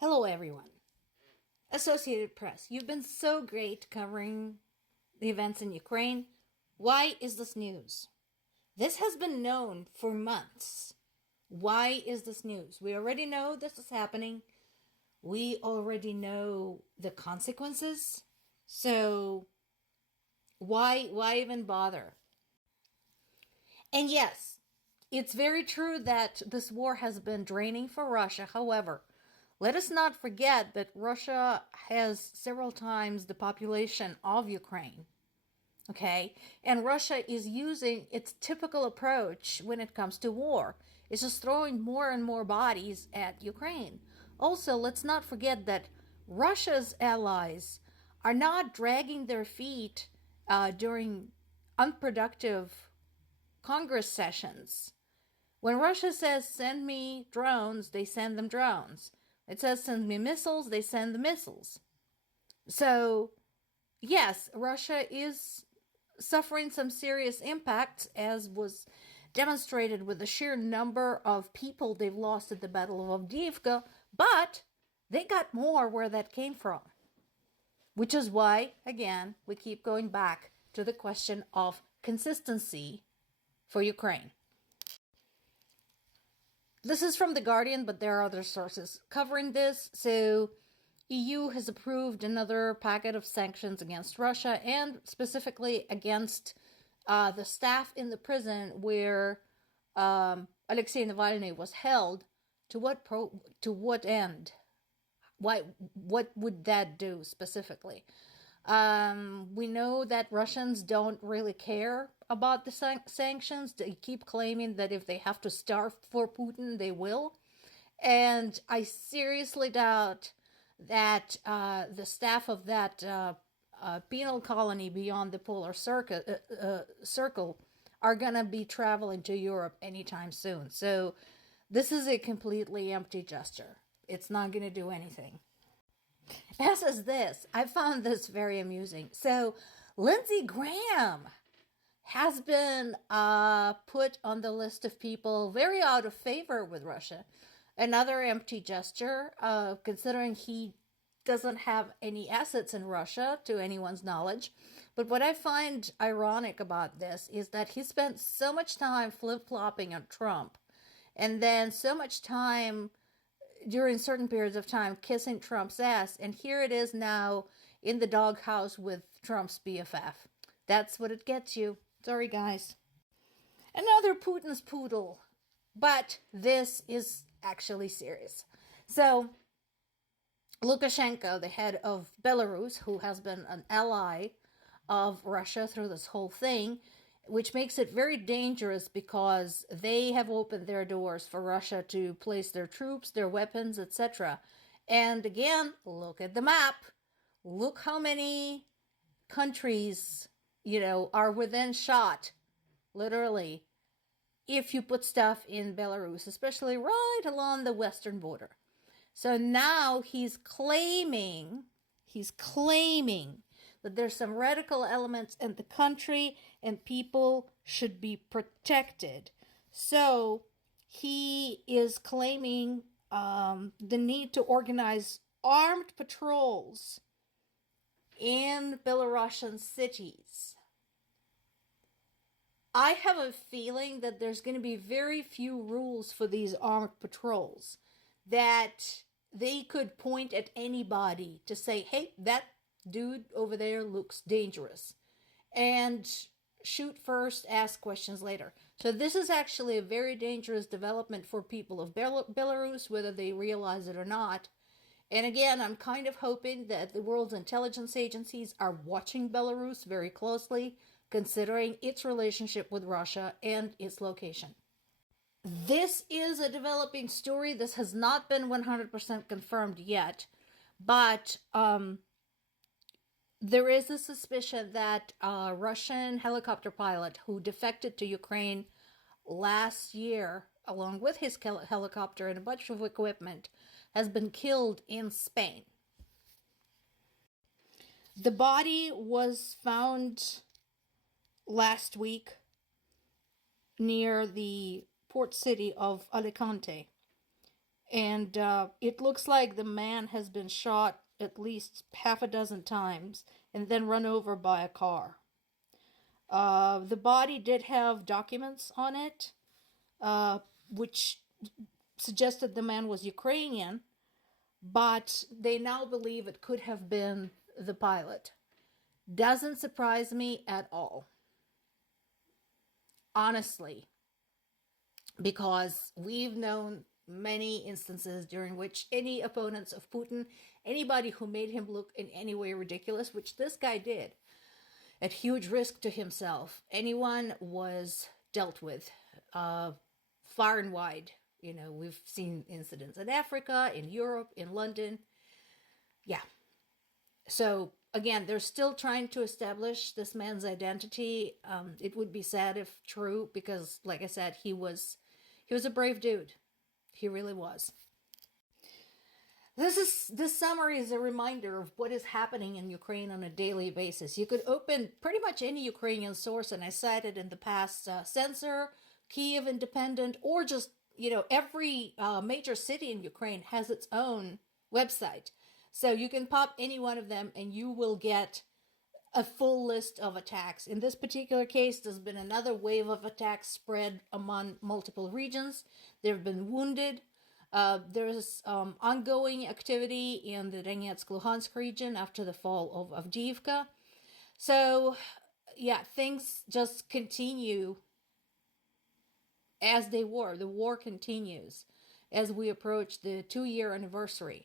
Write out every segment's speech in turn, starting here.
Hello, everyone. Associated Press, you've been so great covering the events in Ukraine. Why is this news? This has been known for months. Why is this news? We already know this is happening. We already know the consequences. So why even bother? And yes, it's very true that this war has been draining for Russia. However, let us not forget that Russia has several times the population of Ukraine. Okay? And Russia is using its typical approach when it comes to war. It's just throwing more and more bodies at Ukraine. Also, let's not forget that Russia's allies are not dragging their feet during unproductive Congress sessions. When Russia says, send me drones, they send them drones. It says, send me missiles, they send the missiles. So, yes, Russia is suffering some serious impacts, as was demonstrated with the sheer number of people they've lost at the Battle of Avdiivka, but they got more where that came from. Which is why, again, we keep going back to the question of consistency for Ukraine. This is from The Guardian, but there are other sources covering this. So, EU has approved another packet of sanctions against Russia and specifically against the staff in the prison where Alexei Navalny was held. To what end? What would that do specifically? We know that Russians don't really care about the sanctions. They keep claiming that if they have to starve for Putin, they will. And I seriously doubt that the staff of that penal colony beyond the polar circle are going to be traveling to Europe anytime soon. So this is a completely empty gesture. It's not going to do anything. As is this. I found this very amusing. So Lindsey Graham has been put on the list of people very out of favor with Russia. Another empty gesture, considering he doesn't have any assets in Russia, to anyone's knowledge. But what I find ironic about this is that he spent so much time flip-flopping on Trump, and then so much time during certain periods of time kissing Trump's ass, and here it is now in the doghouse with Trump's BFF. That's what it gets you. Sorry, guys. Another Putin's poodle. But this is actually serious. So, Lukashenko, the head of Belarus, who has been an ally of Russia through this whole thing, which makes it very dangerous because they have opened their doors for Russia to place their troops, their weapons, etc. And again, look at the map. Look how many countries, are within shot, literally, if you put stuff in Belarus, especially right along the western border. So now he's claiming that there's some radical elements in the country and people should be protected. So he is claiming the need to organize armed patrols in Belarusian cities. I have a feeling that there's going to be very few rules for these armed patrols, that they could point at anybody to say, hey, that dude over there looks dangerous, and shoot first, ask questions later. So this is actually a very dangerous development for people of Belarus, whether they realize it or not. And again, I'm kind of hoping that the world's intelligence agencies are watching Belarus very closely, considering its relationship with Russia and its location. This is a developing story. This has not been 100% confirmed yet, but there is a suspicion that a Russian helicopter pilot who defected to Ukraine last year, along with his helicopter and a bunch of equipment, has been killed in Spain. The body was found last week near the port city of Alicante. And it looks like the man has been shot at least half a dozen times and then run over by a car. The body did have documents on it, which suggested the man was Ukrainian, but they now believe it could have been the pilot. Doesn't surprise me at all, honestly, because we've known many instances during which any opponents of Putin, anybody who made him look in any way ridiculous, which this guy did, at huge risk to himself, anyone was dealt with far and wide. You know, we've seen incidents in Africa, in Europe, in London. Yeah. So again, they're still trying to establish this man's identity. It would be sad if true, because like I said, he was a brave dude. He really was. This summary is a reminder of what is happening in Ukraine on a daily basis. You could open pretty much any Ukrainian source, and I cited in the past Censor, Kiev Independent, or just, you know, every major city in Ukraine has its own website. So you can pop any one of them and you will get a full list of attacks. In this particular case, there's been another wave of attacks spread among multiple regions. There have been wounded. There's ongoing activity in the Donetsk-Luhansk region after the fall of Avdiivka. So, yeah, things just continue as they were. The war continues as we approach the 2-year anniversary.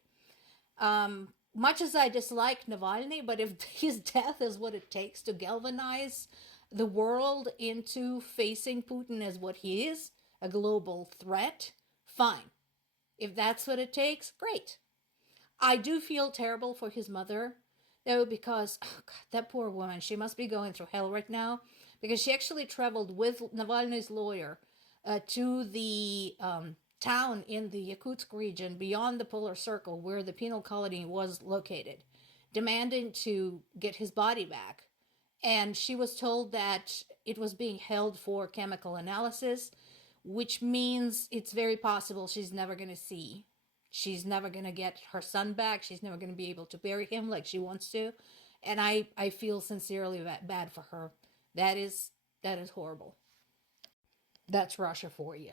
Much as I dislike Navalny, but if his death is what it takes to galvanize the world into facing Putin as what he is, a global threat, fine. If that's what it takes, great. I do feel terrible for his mother, though, because oh God, that poor woman, she must be going through hell right now, because she actually traveled with Navalny's lawyer to the town in the Yakutsk region beyond the polar circle where the penal colony was located, demanding to get his body back. And she was told that it was being held for chemical analysis, which means it's very possible she's never going to see. She's never going to get her son back. She's never going to be able to bury him like she wants to. And I feel sincerely bad for her. That is horrible. That's Russia for you.